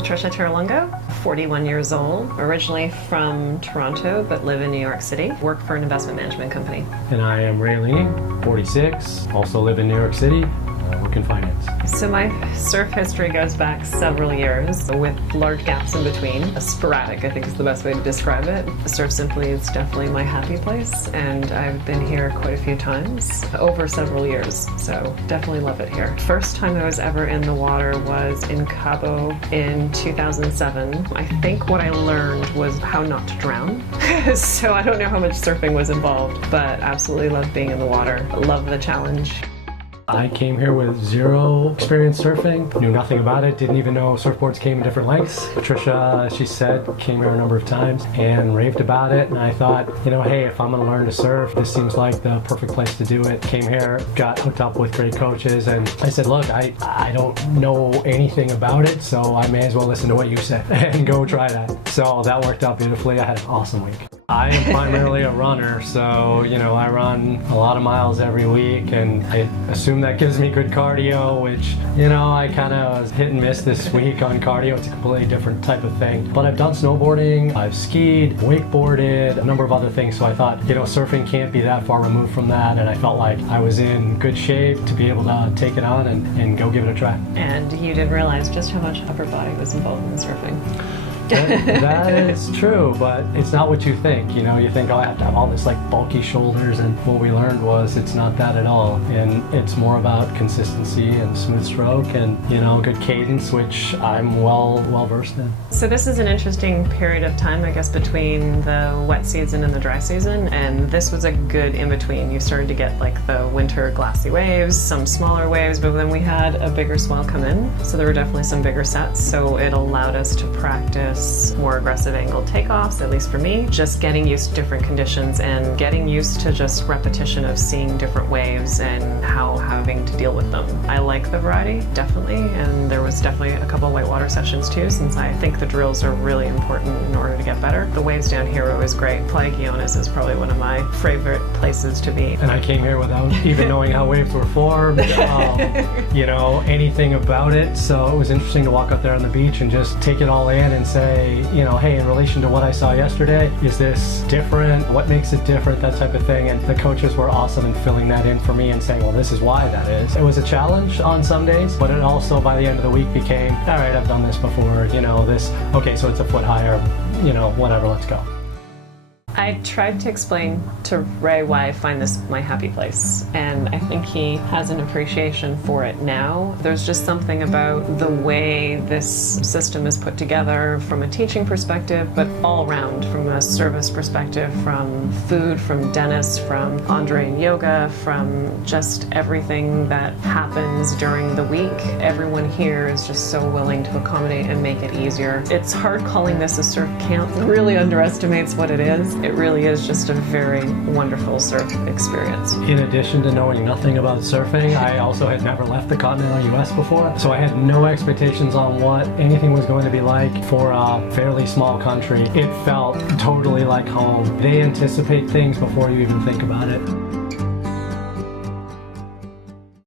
Patricia Ray, 41 years old, originally from Toronto, but live in New York City. Work for an investment management company. And I am Ray, 46, also live in New York City. Work in finance. So my surf history goes back several years with large gaps in between. Sporadic, I think is the best way to describe it. Surf Simply is definitely my happy place, and I've been here quite a few times over several years, so definitely love it here. First time I was ever in the water was in Cabo in 2007. I think what I learned was how not to drown. So I don't know how much surfing was involved, but absolutely love being in the water. Love the challenge. I came here with zero experience surfing, knew nothing about it, didn't even know surfboards came in different lengths. Patricia, she said, came here a number of times and raved about it, and I thought, hey, if I'm going to learn to surf, this seems like the perfect place to do it. Came here, got hooked up with great coaches, and I said, look, I don't know anything about it, so I may as well listen to what you said and go try that. So that worked out beautifully. I had an awesome week. I am primarily a runner, so I run a lot of miles every week, and I assume that gives me good cardio, which I kind of was hit and miss this week on cardio. It's a completely different type of thing. But I've done snowboarding, I've skied, wakeboarded, a number of other things, so I thought surfing can't be that far removed from that, and I felt like I was in good shape to be able to take it on and go give it a try. And you didn't realize just how much upper body was involved in surfing. That is true, but it's not what you think. You think, I have to have all this bulky shoulders, and what we learned was it's not that at all. And it's more about consistency and smooth stroke and, good cadence, which I'm well versed in. So this is an interesting period of time, I guess, between the wet season and the dry season, and this was a good in-between. You started to get the winter glassy waves, some smaller waves, but then we had a bigger swell come in, so there were definitely some bigger sets, so it allowed us to practice more aggressive angled takeoffs, at least for me. Just getting used to different conditions and getting used to just repetition of seeing different waves and how having to deal with them. I like the variety, definitely, and there was definitely a couple of whitewater sessions too, since I think the drills are really important in order to get better. The waves down here are always great. Playa Guiones is probably one of my favorite places to be. And I came here without even knowing how waves were formed, anything about it, so it was interesting to walk up there on the beach and just take it all in and say, hey, in relation to what I saw yesterday, is this different? What makes it different? That type of thing. And the coaches were awesome in filling that in for me and saying, well, this is why that is. It was a challenge on some days, but it also, by the end of the week, became, all right, I've done this before, okay, so it's a foot higher, whatever, let's go. I tried to explain to Ray why I find this my happy place, and I think he has an appreciation for it now. There's just something about the way this system is put together from a teaching perspective, but all around, from a service perspective, from food, from Dennis, from Andre and yoga, from just everything that happens during the week. Everyone here is just so willing to accommodate and make it easier. It's hard calling this a surf camp. It really underestimates what it is. It really is just a very wonderful surf experience. In addition to knowing nothing about surfing, I also had never left the continental US before, so I had no expectations on what anything was going to be like for a fairly small country. It felt totally like home. They anticipate things before you even think about it.